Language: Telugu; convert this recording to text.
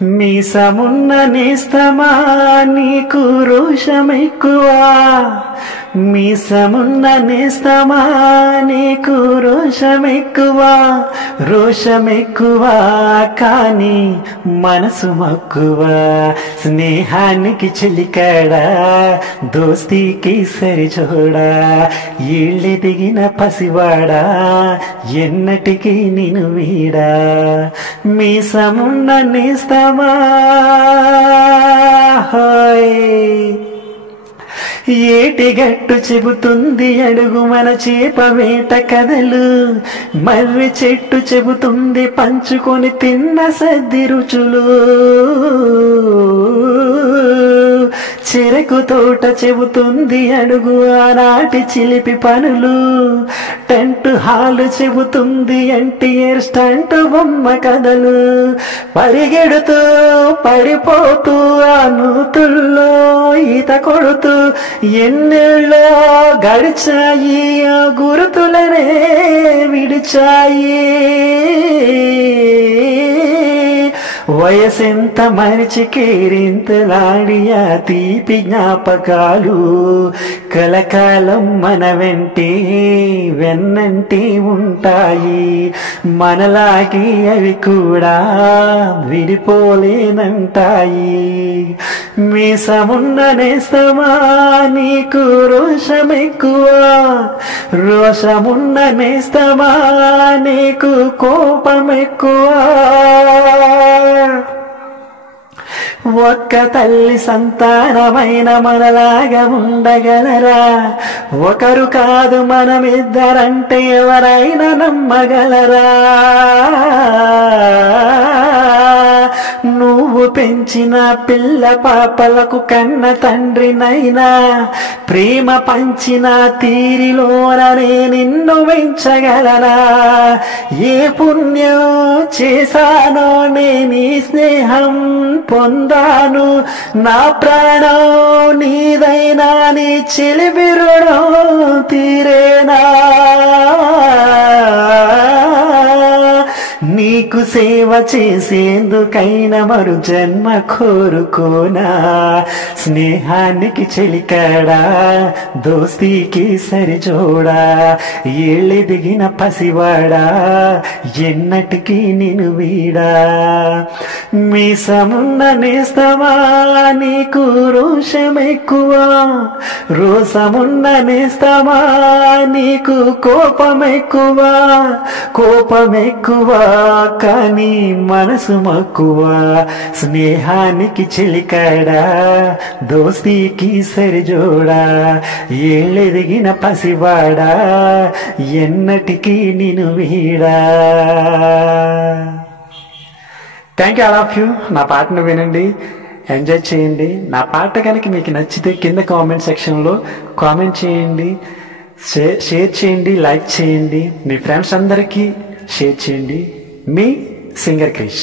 మీసమున్న నేస్తమా నీకు రోషమెక్కువా, మీసమున్న నేస్తమా నీకు రోషమెక్కువా, రోషమెక్కువా కానీ మనసు మక్కువా. స్నేహానికి చెలికాడా, దోస్తీకి సరిచోడా, ఈళ్ళె దిగిన పసివాడా ఎన్నటికీ నిను వీడా. మీసమున్న నేస్తమా ఏటిగట్టు చెబుతుంది అడుగు మన చేప వేట కథలు, మర్రి చెట్టు చెబుతుంది పంచుకొని తిన్న సద్ది రుచులు, చెరకు తోట చెబుతుంది అడుగు ఆనాటి చిలిపి పనులు, టెంట్ హాలు చెబుతుంది ఎన్టీఆర్ స్టంట్ బొమ్మ కథలు, పరిగెడుతూ పడిపోతూ ఆ నూతుల్లో ఈత కొడుతూ ఎన్నేళ్ళో గడిచాయి ఆ గురుతులనే విడిచాయి. వయసెంత మరిచి కేరింతలాడియా తీపి జ్ఞాపకాలు కలకాలం మన వెన్నంటి ఉంటాయి. మనలాగి అవి కూడా విడిపోలేనంటాయి. మీసమున్న నేస్తమా నీకు రోషమెక్కువా, రోషమున్న నేస్తమా నీకు కోపమెక్కువా. ఒక్క తల్లి సంతానమైన మనలాగా ఉండగలరా, ఒకరు కాదు మనమిద్దరంటే ఎవరైనా నమ్మగలరా. నువ్వు పెంచిన పిల్ల పాపలకు కన్న తండ్రినైనా, ప్రేమ పంచిన తీరిలోననే నిన్ను పెంచగలరా. ఏ పుణ్యం చేశానో నీ స్నేహం పొందాను, నా ప్రాణం నీదైనా నీ చిలిపి రుణం తీరేనా. నీకు సేవ చేసేందుకైనా మరు జన్మ కోరుకోనా. స్నేహానికి చెలికాడా, దోస్తీకి సరిజోడా, ఏళ్ళె దిగిన పసివాడా ఎన్నటికీ నిను వీడా. మీసమున్న నేస్తమా నీకు రోషమెక్కువా, రోషమున్న నేస్తమా నీకు కోపమెక్కువా, కోపమెక్కువా కానీ మనసు మక్కువా. స్నేహానికి చెలికాడా, దోస్తీకి సరిజోడా, ఏళ్ళెదిగిన పసివాడా ఎన్నటికీ నిను వీడా. Thank you all of you. నా పాటను వినండి, ఎంజాయ్ చేయండి. నా పాట కనుక మీకు నచ్చితే కింద కామెంట్ సెక్షన్లో కామెంట్ చేయండి, షేర్ చేయండి, లైక్ చేయండి, మీ ఫ్రెండ్స్ అందరికీ షేర్ చేయండి. మీ సింగర్ క్రిష్.